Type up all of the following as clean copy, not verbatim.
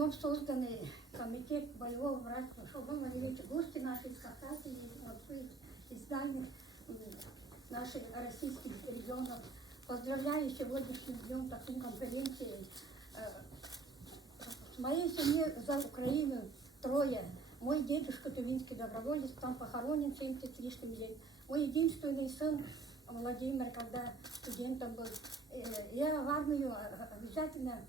вновь созданный комитет боевого братства, чтобы вы могли гости наши из Кавказа, из дальних наших российских регионов. Поздравляю сегодняшним днем такой конференции. С моей семьи за Украину трое. Мой дедушка тувинский доброволец, там похоронен 70 с лишним лет. Мой единственный сын Владимир, когда студентом был. Я в армию обязательно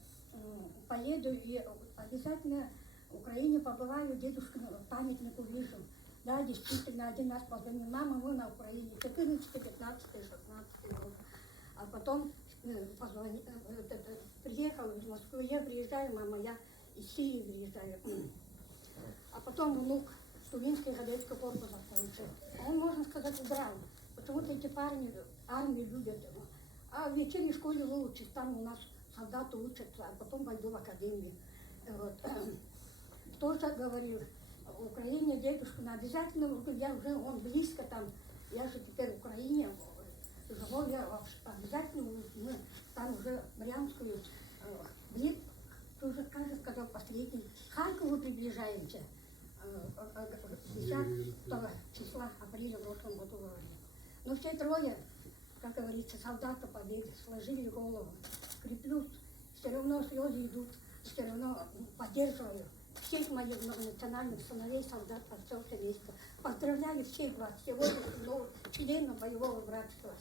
поеду и обязательно в Украине побываю, дедушкину памятник увижу. Да, действительно, один раз позвонил: мама, мы на Украине, 14, 15, 16 год. А потом приехал из Москвы, я приезжаю, мама, я из Сирии приезжаю. А потом внук Тувинский кадетский корпус закончил. Он, можно сказать, убрал. Почему-то эти парни армию любят. А в вечерней школе выучить, там у нас солдаты учатся, а потом пойду в академию. Вот. Тоже говорил, в Украине дедушка, но обязательно, я уже, он близко там, я же теперь в Украине живу, я обязательно, мы там уже Брянскую, уже, как же сказал последний, к Харькову приближаемся, 10 числа апреля в прошлом году говорили. Но все трое, как говорится, солдаты победы, сложили голову, креплют, все равно слезы идут, все равно поддерживаю всех моих национальных сыновей, солдат по всему семейству. Поздравляю всех вас, сегодня членов боевого братства.